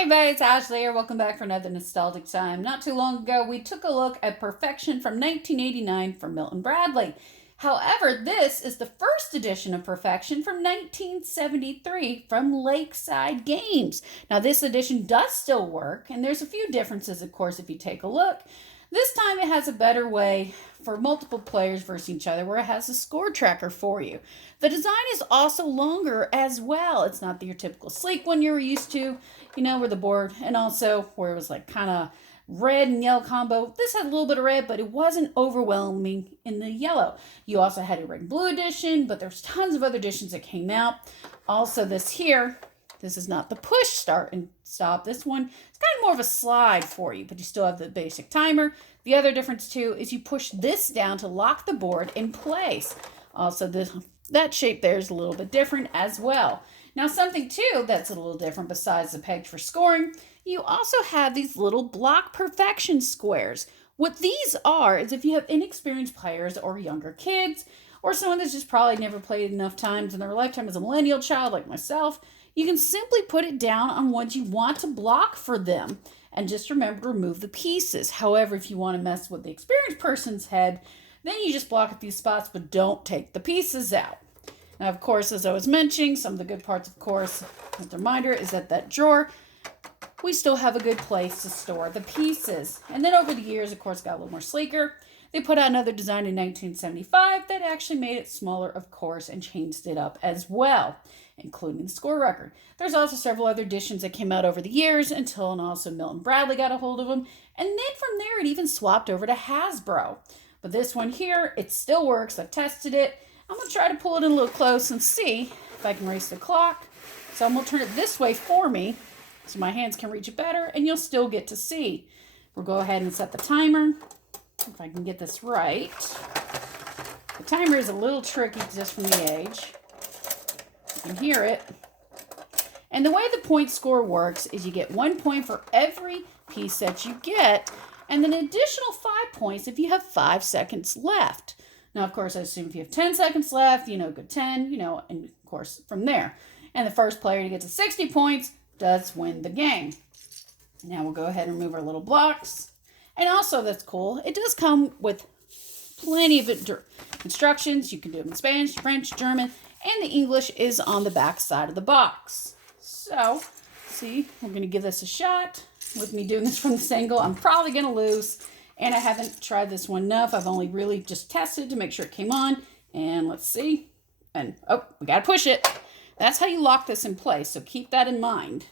Hey everybody, it's Ashley here. Welcome back for another nostalgic time. Not too long ago, we took a look at Perfection from 1989 from Milton Bradley. However, this is the first edition of Perfection from 1973 from Lakeside Games. Now, this edition does still work, and there's a few differences, of course, if you take a look. This time it has a better way for multiple players versus each other where it has a score tracker for you. The design is also longer as well. It's not your typical sleek one you're used to, where the board, and also where it was like kind of red and yellow combo. This had a little bit of red, but it wasn't overwhelming in the yellow. You also had a red and blue edition, but there's tons of other editions that came out. Also this here, this is not the push start and stop. This one, it's kind of more of a slide for you, but you still have the basic timer. The other difference too is you push this down to lock the board in place. Also, that shape there is a little bit different as well. Now, something too that's a little different besides the peg for scoring, you also have these little block perfection squares. What these are is if you have inexperienced players or younger kids, or someone that's just probably never played enough times in their lifetime as a millennial child like myself, you can simply put it down on what you want to block for them. And just remember to remove the pieces. However, if you want to mess with the experienced person's head, then you just block a few spots, but don't take the pieces out. Now, of course, as I was mentioning, some of the good parts, of course, as a reminder, is that drawer, we still have a good place to store the pieces. And then over the years, of course, got a little more sleeker. They put out another design in 1975 that actually made it smaller, of course, and changed it up as well, including the score record. There's also several other editions that came out over the years until and also Milton Bradley got a hold of them. And then from there, it even swapped over to Hasbro. But this one here, it still works. I've tested it. I'm going to try to pull it in a little close and see if I can race the clock. So I'm going to turn it this way for me so my hands can reach it better, and you'll still get to see. We'll go ahead and set the timer. If I can get this right. The timer is a little tricky just from the age. You can hear it. And the way the point score works is you get 1 point for every piece that you get, and then an additional 5 points if you have 5 seconds left. Now, of course, I assume if you have 10 seconds left, good 10, and of course from there. And the first player to get to 60 points does win the game. Now we'll go ahead and remove our little blocks. And also, that's cool, it does come with plenty of instructions. You can do them in Spanish, French, German, and the English is on the back side of the box. So, see, we're going to give this a shot. With me doing this from this angle, I'm probably going to lose. And I haven't tried this one enough. I've only really just tested to make sure it came on. And let's see. And, oh, we got to push it. That's how you lock this in place. So keep that in mind.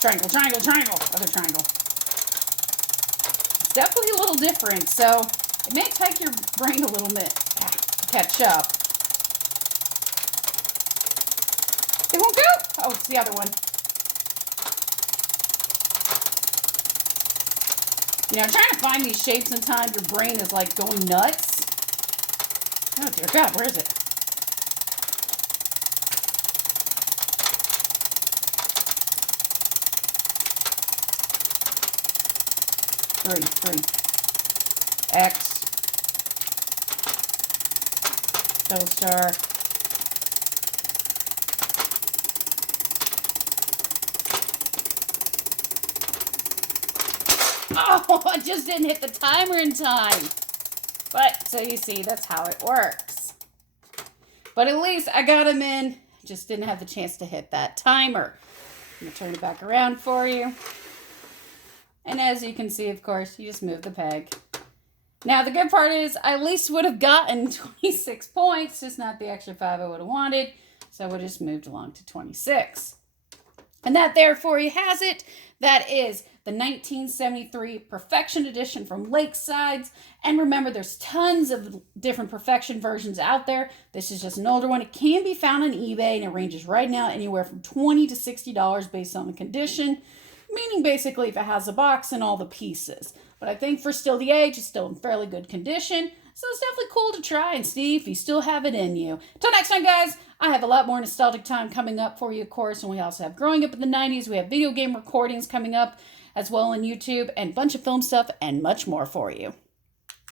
Triangle, triangle, triangle. Other triangle. It's definitely a little different. So it may take your brain a little bit to catch up. It won't go? Oh, it's the other one. Trying to find these shapes in time, your brain is like going nuts. Oh, dear God, where is it? Three. X. Double star. Oh, I just didn't hit the timer in time. But, so you see, that's how it works. But at least I got him in. Just didn't have the chance to hit that timer. I'm going to turn it back around for you. And as you can see, of course, you just move the peg. Now, the good part is I at least would have gotten 26 points, just not the extra 5 I would have wanted. So I would have just moved along to 26. And that there for you has it. That is the 1973 Perfection Edition from Lakesides. And remember, there's tons of different Perfection versions out there. This is just an older one. It can be found on eBay, and it ranges right now anywhere from $20 to $60 based on the condition. Meaning basically if it has a box and all the pieces. But I think for still the age, it's still in fairly good condition. So it's definitely cool to try and see if you still have it in you. Till next time, guys, I have a lot more nostalgic time coming up for you, of course. And we also have Growing Up in the 90s. We have video game recordings coming up as well on YouTube and a bunch of film stuff and much more for you.